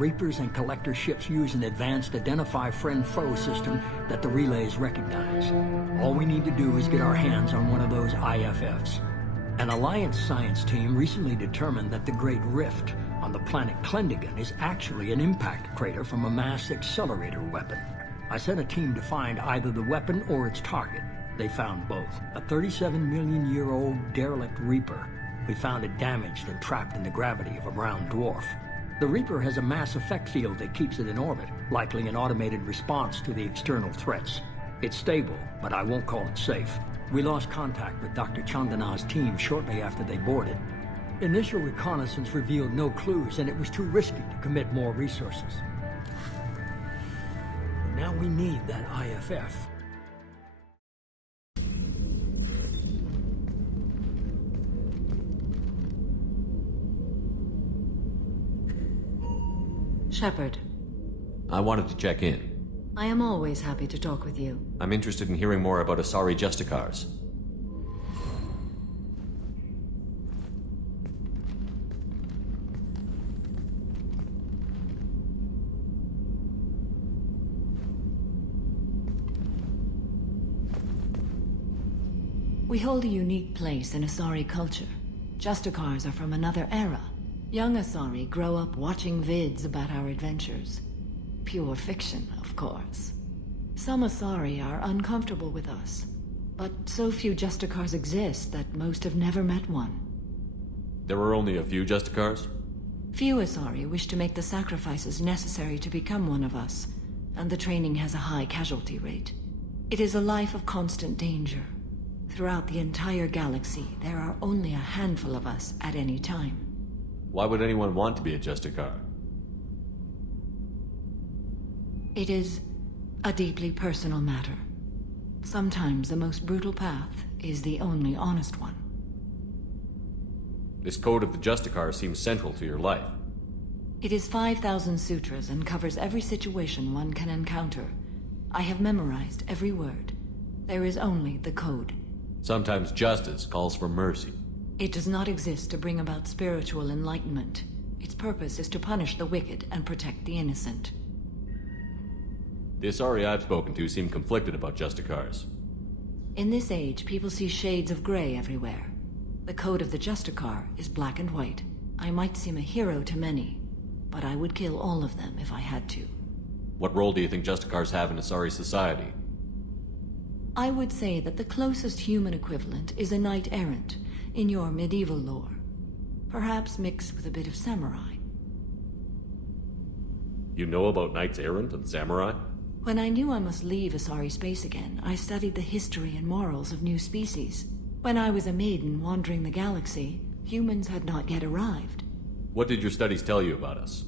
Reapers and Collector ships use an advanced Identify Friend-Foe system that the relays recognize. All we need to do is get our hands on one of those IFFs. An Alliance science team recently determined that the Great Rift on the planet Klendigan is actually an impact crater from a mass accelerator weapon. I sent a team to find either the weapon or its target. They found both. A 37-million-year-old derelict Reaper. We found it damaged and trapped in the gravity of a brown dwarf. The Reaper has a mass effect field that keeps it in orbit, likely an automated response to the external threats. It's stable, but I won't call it safe. We lost contact with Dr. Chandana's team shortly after they boarded. Initial reconnaissance revealed no clues, and it was too risky to commit more resources. Now we need that IFF. Shepard. I wanted to check in. I am always happy to talk with you. I'm interested in hearing more about Asari Justicars. We hold a unique place in Asari culture. Justicars are from another era. Young Asari grow up watching vids about our adventures. Pure fiction, of course. Some Asari are uncomfortable with us, but so few Justicars exist that most have never met one. There were only a few Justicars? Few Asari wish to make the sacrifices necessary to become one of us, and the training has a high casualty rate. It is a life of constant danger. Throughout the entire galaxy, there are only a handful of us at any time. Why would anyone want to be a Justicar? It is a deeply personal matter. Sometimes the most brutal path is the only honest one. This code of the Justicar seems central to your life. It is 5,000 sutras and covers every situation one can encounter. I have memorized every word. There is only the code. Sometimes justice calls for mercy. It does not exist to bring about spiritual enlightenment. Its purpose is to punish the wicked and protect the innocent. The Asari I've spoken to seem conflicted about Justicars. In this age, people see shades of gray everywhere. The code of the Justicar is black and white. I might seem a hero to many, but I would kill all of them if I had to. What role do you think Justicars have in Asari society? I would say that the closest human equivalent is a knight-errant, in your medieval lore. Perhaps mixed with a bit of samurai. You know about knights errant and samurai? When I knew I must leave Asari space again, I studied the history and morals of new species. When I was a maiden wandering the galaxy, humans had not yet arrived. What did your studies tell you about us?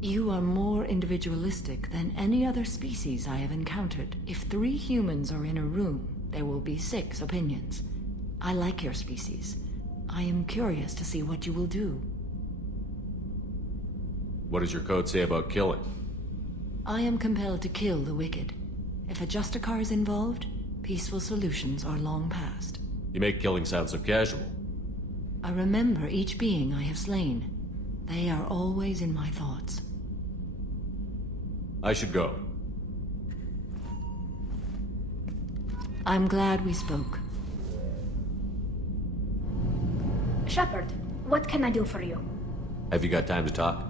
You are more individualistic than any other species I have encountered. If 3 humans are in a room, there will be 6 opinions. I like your species. I am curious to see what you will do. What does your code say about killing? I am compelled to kill the wicked. If a Justicar is involved, peaceful solutions are long past. You make killing sound so casual. I remember each being I have slain. They are always in my thoughts. I should go. I'm glad we spoke. Shepard, what can I do for you? Have you got time to talk?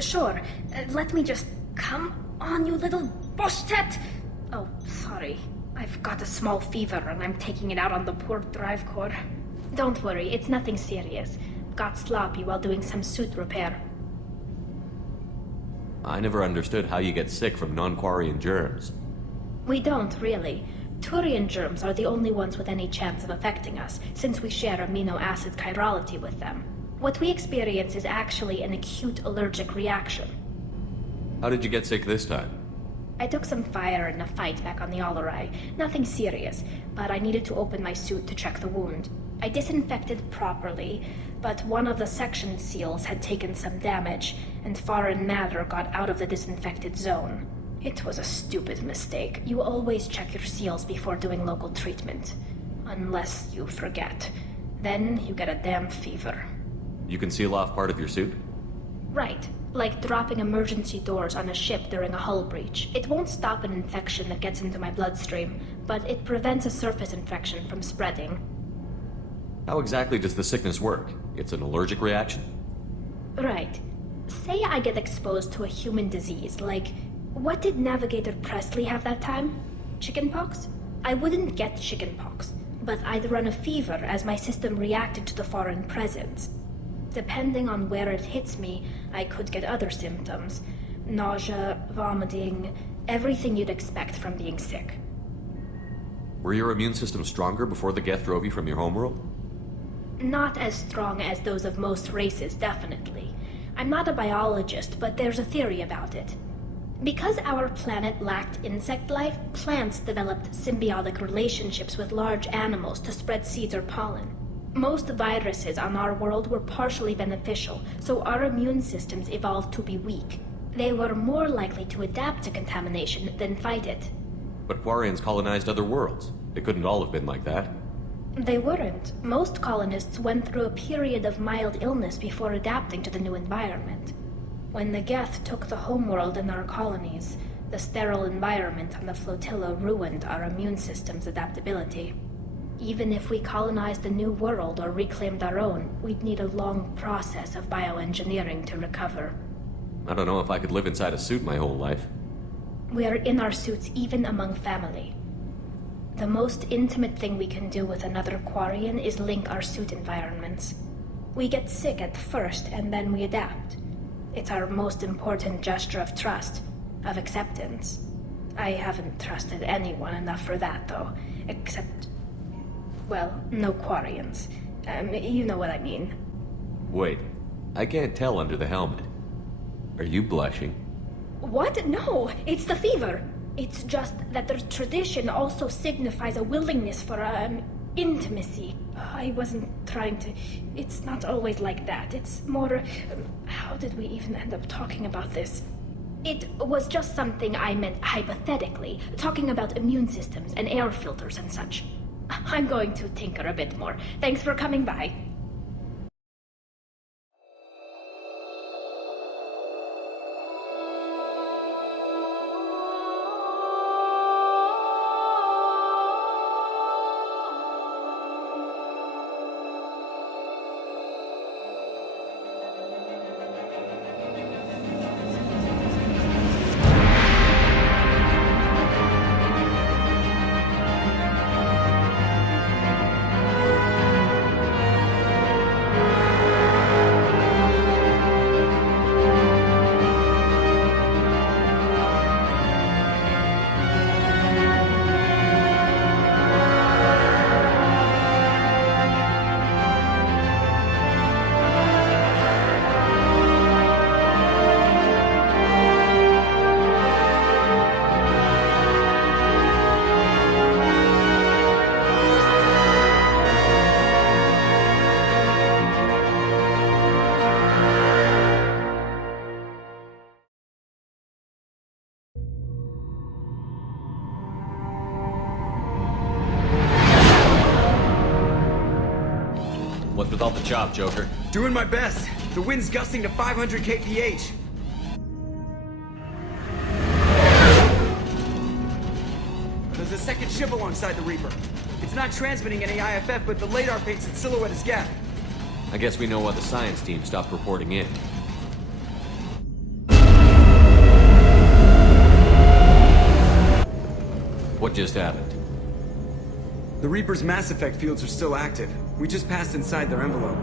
Sure. Let me just... Come on, you little boshtet! Oh, sorry. I've got a small fever and I'm taking it out on the poor drive core. Don't worry, it's nothing serious. Got sloppy while doing some suit repair. I never understood how you get sick from non-Quarian germs. We don't, really. Turian germs are the only ones with any chance of affecting us, since we share amino acid chirality with them. What we experience is actually an acute allergic reaction. How did you get sick this time? I took some fire in a fight back on the Alarai. Nothing serious, but I needed to open my suit to check the wound. I disinfected properly, but one of the section seals had taken some damage, and foreign matter got out of the disinfected zone. It was a stupid mistake. You always check your seals before doing local treatment. Unless you forget. Then you get a damn fever. You can seal off part of your suit? Right. Like dropping emergency doors on a ship during a hull breach. It won't stop an infection that gets into my bloodstream, but it prevents a surface infection from spreading. How exactly does the sickness work? It's an allergic reaction? Right. Say I get exposed to a human disease, like, what did Navigator Presley have that time? Chickenpox? I wouldn't get chickenpox, but I'd run a fever as my system reacted to the foreign presence. Depending on where it hits me, I could get other symptoms. Nausea, vomiting, everything you'd expect from being sick. Were your immune system stronger before the Geth drove you from your homeworld? Not as strong as those of most races, definitely. I'm not a biologist, but there's a theory about it. Because our planet lacked insect life, plants developed symbiotic relationships with large animals to spread seeds or pollen. Most viruses on our world were partially beneficial, so our immune systems evolved to be weak. They were more likely to adapt to contamination than fight it. But Quarians colonized other worlds. It couldn't all have been like that. They weren't. Most colonists went through a period of mild illness before adapting to the new environment. When the Geth took the homeworld in our colonies, the sterile environment on the flotilla ruined our immune system's adaptability. Even if we colonized a new world or reclaimed our own, we'd need a long process of bioengineering to recover. I don't know if I could live inside a suit my whole life. We are in our suits even among family. The most intimate thing we can do with another Quarian is link our suit environments. We get sick at first and then we adapt. It's our most important gesture of trust, of acceptance. I haven't trusted anyone enough for that, though, except... well, no Quarians. You know what I mean. Wait, I can't tell under the helmet. Are you blushing? What? No, it's the fever. It's just that the tradition also signifies a willingness for, intimacy. I wasn't trying to... It's not always like that. It's more... how did we even end up talking about this? It was just something I meant hypothetically, talking about immune systems and air filters and such. I'm going to tinker a bit more. Thanks for coming by. What's with all the chop, Joker? Doing my best. The wind's gusting to 500 kph. There's a second ship alongside the Reaper. It's not transmitting any IFF, but the radar paints its silhouette as Geth. I guess we know why the science team stopped reporting in. What just happened? The Reaper's mass effect fields are still active. We just passed inside their envelope.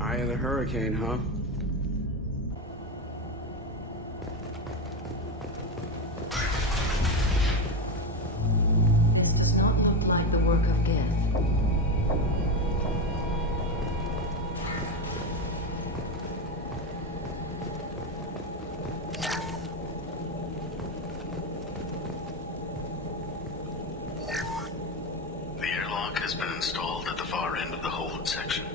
Eye of the hurricane, huh? This does not look like the work of Geth. The airlock has been installed at the far end of the hold section.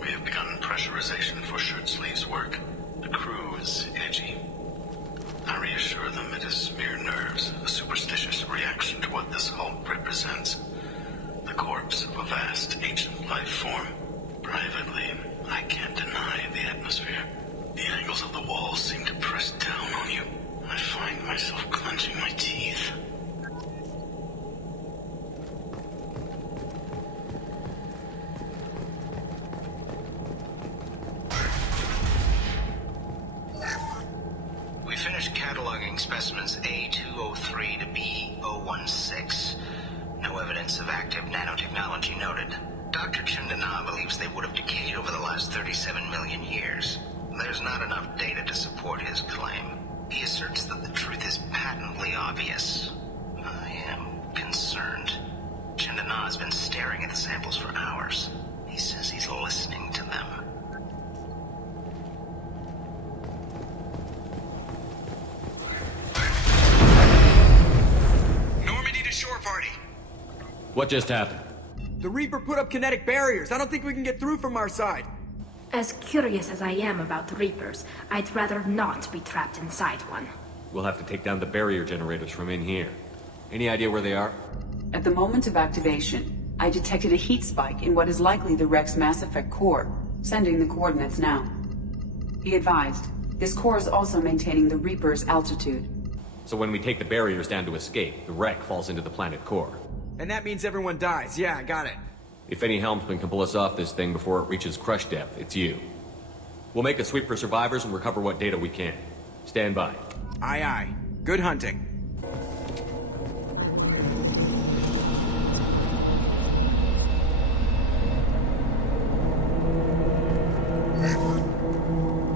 We have begun pressurization for shirt sleeves work. The crew is edgy. I reassure them it is mere nerves, a superstitious reaction to what this hulk represents. The corpse of a vast, ancient life form. Privately, I can't myself clenching my teeth. We finished cataloging specimens A203 to B016. No evidence of active nanotechnology noted. Dr. Chandana believes they would have decayed over the last 37 million years. There's not enough data to support his claim. He asserts that the truth is patently obvious. I am concerned. Chandana has been staring at the samples for hours. He says he's listening to them. Normandy to shore party. What just happened? The Reaper put up kinetic barriers. I don't think we can get through from our side. As curious as I am about the Reapers, I'd rather not be trapped inside one. We'll have to take down the barrier generators from in here. Any idea where they are? At the moment of activation, I detected a heat spike in what is likely the wreck's Mass Effect core, sending the coordinates now. Be advised, this core is also maintaining the Reaper's altitude. So when we take the barriers down to escape, the wreck falls into the planet core. And that means everyone dies. Yeah, I got it. If any helmsman can pull us off this thing before it reaches crush depth, it's you. We'll make a sweep for survivors and recover what data we can. Stand by. Aye, aye. Good hunting.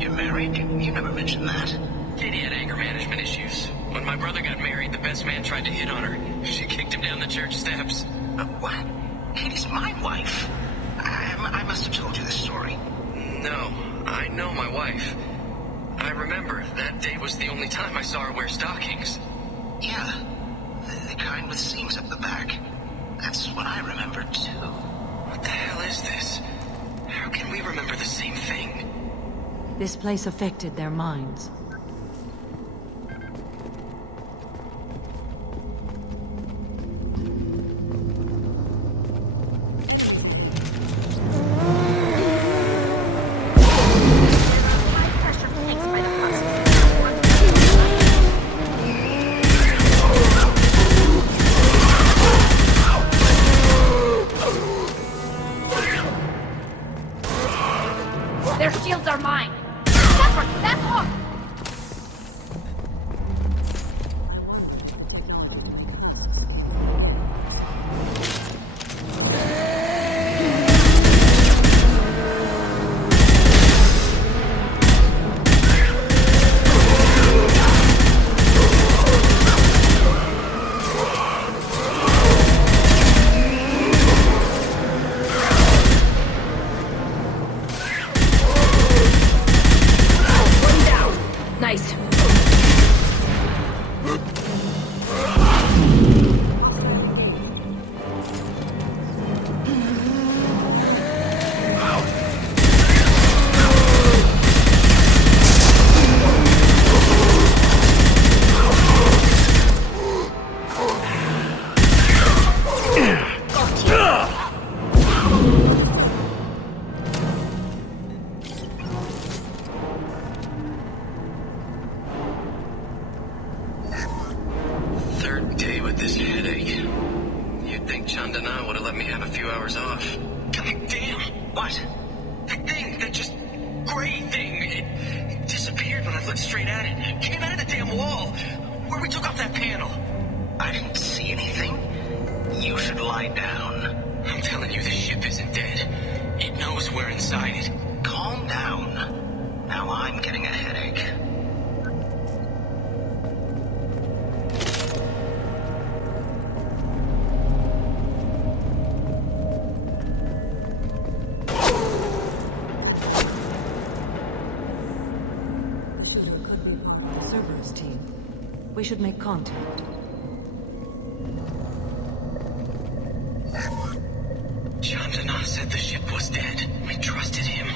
You're married? You never mentioned that. Katie had anger management issues. When my brother got married, the best man tried to hit on her. She kicked him down the church steps. What? Katie's my wife. I must have told you this story. No, I know my wife. I remember that day was the only time I saw her wear stockings. Yeah, the kind with seams up the back. That's what I remember too. What the hell is this? How can we remember the same thing? This place affected their minds. Their shields are mine! Shepard, back off! Nice. Third day with this headache. You'd think Chandana would have let me have a few hours off. God damn! What? That thing, that just gray thing, it disappeared when I looked straight at it. It came out of the damn wall, where we took off that panel. I didn't see anything. You should lie down. I'm telling you, the ship isn't dead. It knows we're inside it. Calm down. Now I'm getting a headache. Cerberus team. We should make contact. Chandana said the ship was dead. We trusted him.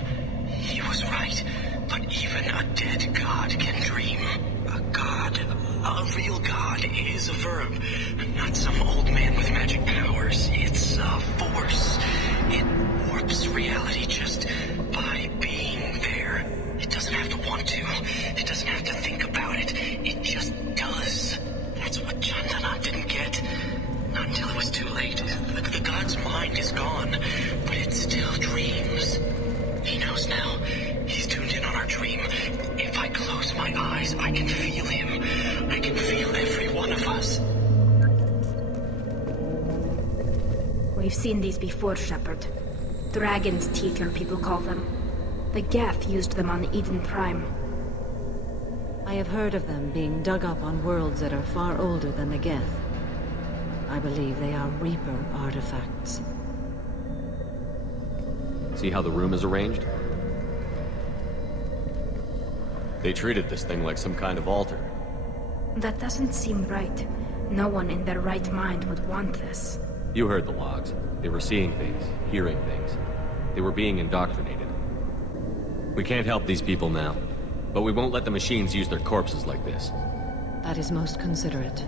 He was right. But even a dead god can dream. A god, a real god, is a verb. Not some old man with magic powers. It's a force. It warps reality just by being there. It doesn't have to want to. It doesn't have to think about it. It just does. We've seen these before, Shepard. Dragon's teeth, your people call them. The Geth used them on Eden Prime. I have heard of them being dug up on worlds that are far older than the Geth. I believe they are Reaper artifacts. See how the room is arranged? They treated this thing like some kind of altar. That doesn't seem right. No one in their right mind would want this. You heard the logs. They were seeing things, hearing things. They were being indoctrinated. We can't help these people now, but we won't let the machines use their corpses like this. That is most considerate.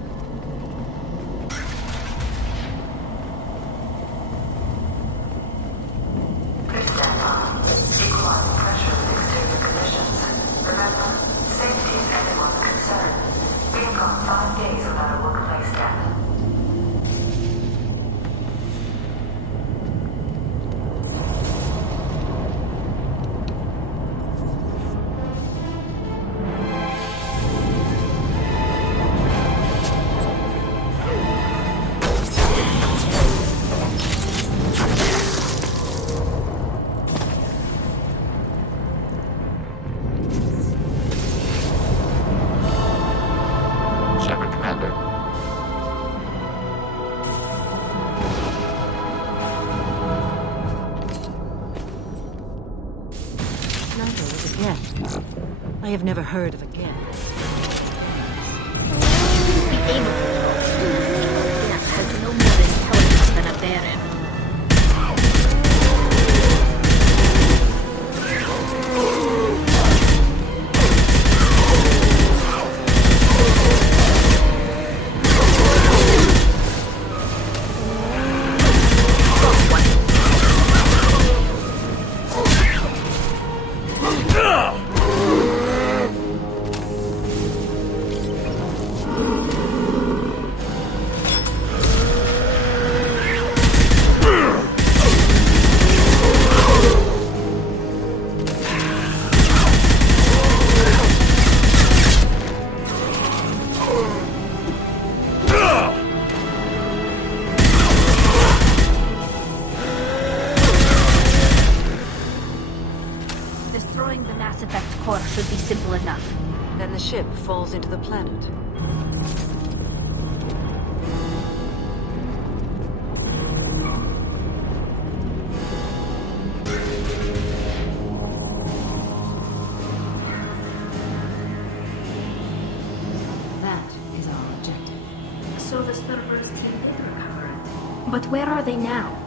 I have never heard of a Geth. Geth has no more intelligence than a Baron. Destroying the Mass Effect core should be simple enough. Then the ship falls into the planet. That is our objective. So the servers did recover it. But where are they now?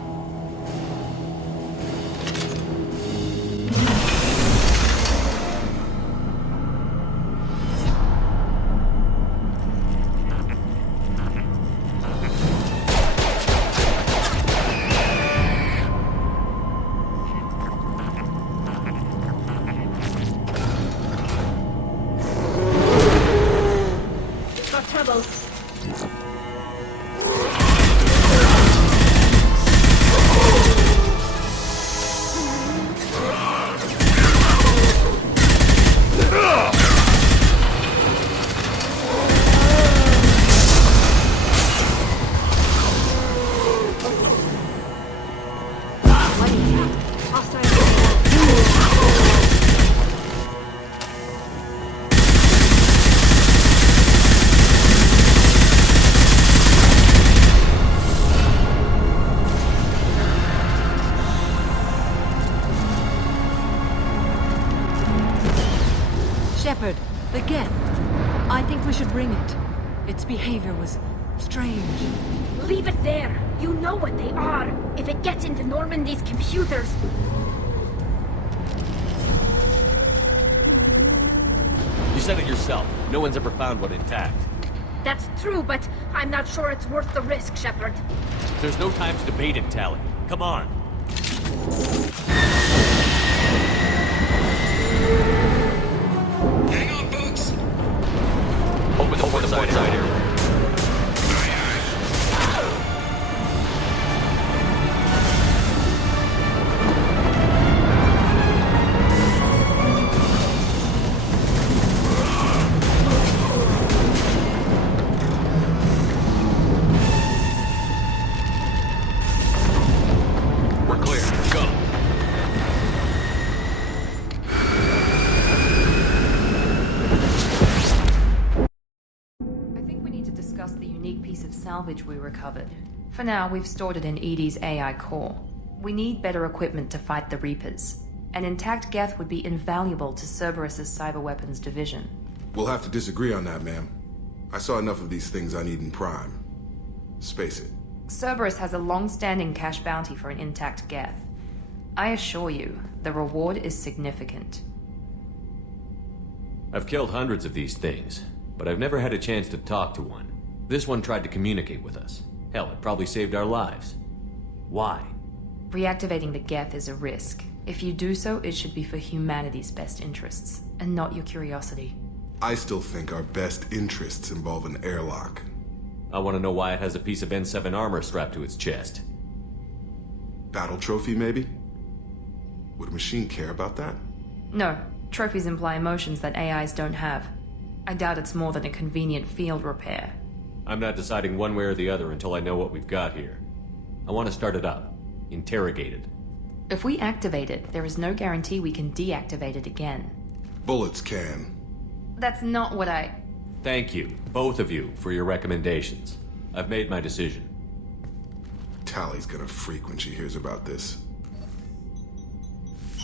Shepard, the Geth. I think we should bring it. Its behavior was strange. Leave it there! You know what they are! If it gets into Normandy's computers... You said it yourself. No one's ever found one intact. That's true, but I'm not sure it's worth the risk, Shepard. There's no time to debate it, Tally. Come on. Hang on, folks! Open the port side here. discuss the unique piece of salvage we recovered. For now, we've stored it in EDI's AI core. We need better equipment to fight the Reapers. An intact Geth would be invaluable to Cerberus's cyber weapons division. We'll have to disagree on that, ma'am. I saw enough of these things on Eden Prime. Space it. Cerberus has a long-standing cash bounty for an intact Geth. I assure you, the reward is significant. I've killed hundreds of these things, but I've never had a chance to talk to one. This one tried to communicate with us. Hell, it probably saved our lives. Why? Reactivating the Geth is a risk. If you do so, it should be for humanity's best interests, and not your curiosity. I still think our best interests involve an airlock. I want to know why it has a piece of N7 armor strapped to its chest. Battle trophy, maybe? Would a machine care about that? No. Trophies imply emotions that AIs don't have. I doubt it's more than a convenient field repair. I'm not deciding one way or the other until I know what we've got here. I want to start it up. Interrogate it. If we activate it, there is no guarantee we can deactivate it again. Bullets can. That's not what I... Thank you, both of you, for your recommendations. I've made my decision. Tally's gonna freak when she hears about this.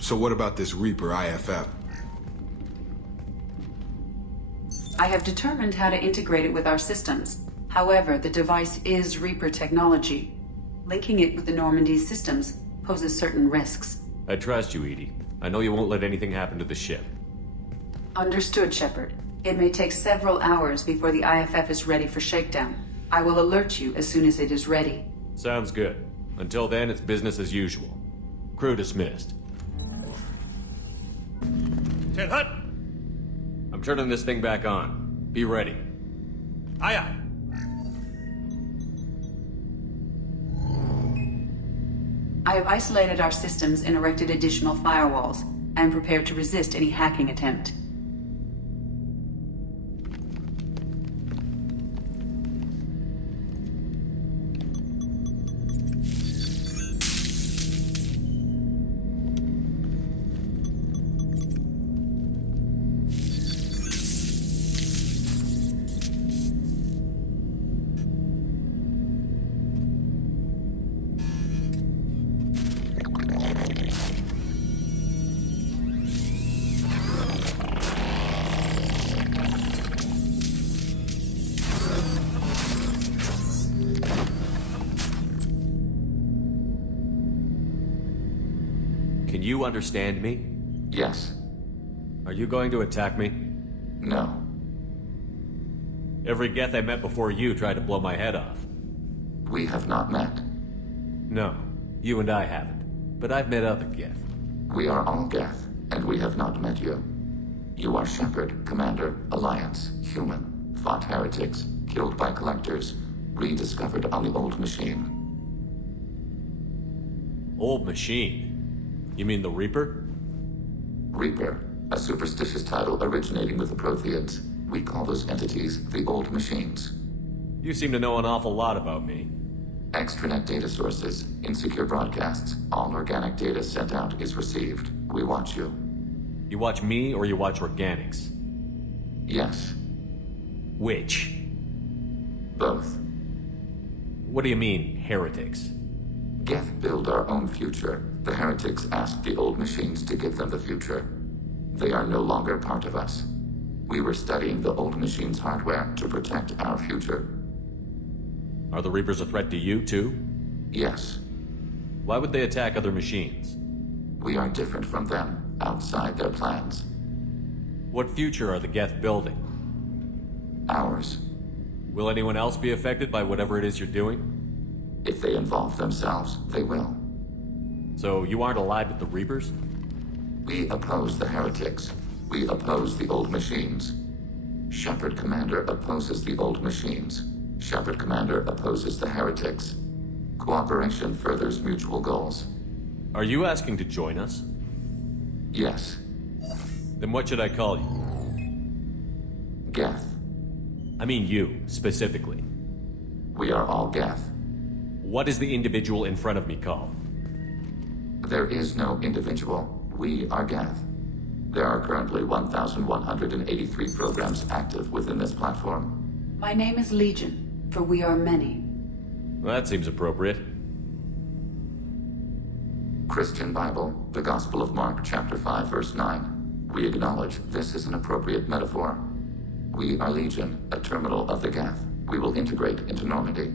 So what about this Reaper IFF? I have determined how to integrate it with our systems. However, the device is Reaper technology. Linking it with the Normandy's systems poses certain risks. I trust you, EDI. I know you won't let anything happen to the ship. Understood, Shepard. It may take several hours before the IFF is ready for shakedown. I will alert you as soon as it is ready. Sounds good. Until then, it's business as usual. Crew dismissed. 10 Hut! I'm turning this thing back on. Be ready. Aye aye. I have isolated our systems and erected additional firewalls. I am prepared to resist any hacking attempt. Can you understand me? Yes. Are you going to attack me? No. Every Geth I met before you tried to blow my head off. We have not met. No, you and I haven't. But I've met other Geth. We are all Geth, and we have not met you. You are Shepard, Commander, Alliance, human, fought heretics, killed by collectors, rediscovered on the old machine. Old machine? You mean the Reaper? Reaper, a superstitious title originating with the Protheans. We call those entities the old machines. You seem to know an awful lot about me. Extranet data sources, insecure broadcasts, all organic data sent out is received. We watch you. You watch me or you watch organics? Yes. Which? Both. What do you mean, heretics? Geth build our own future. The heretics asked the old machines to give them the future. They are no longer part of us. We were studying the old machines' hardware to protect our future. Are the Reapers a threat to you, too? Yes. Why would they attack other machines? We are different from them, outside their plans. What future are the Geth building? Ours. Will anyone else be affected by whatever it is you're doing? If they involve themselves, they will. So you aren't allied with the Reapers? We oppose the heretics. We oppose the old machines. Shepard Commander opposes the old machines. Shepard Commander opposes the heretics. Cooperation furthers mutual goals. Are you asking to join us? Yes. Then what should I call you? Geth. I mean you, specifically. We are all Geth. What is the individual in front of me called? There is no individual. We are Geth. There are currently 1,183 programs active within this platform. My name is Legion, for we are many. Well, that seems appropriate. Christian Bible, the Gospel of Mark, chapter 5, verse 9. We acknowledge this is an appropriate metaphor. We are Legion, a terminal of the Geth. We will integrate into Normandy.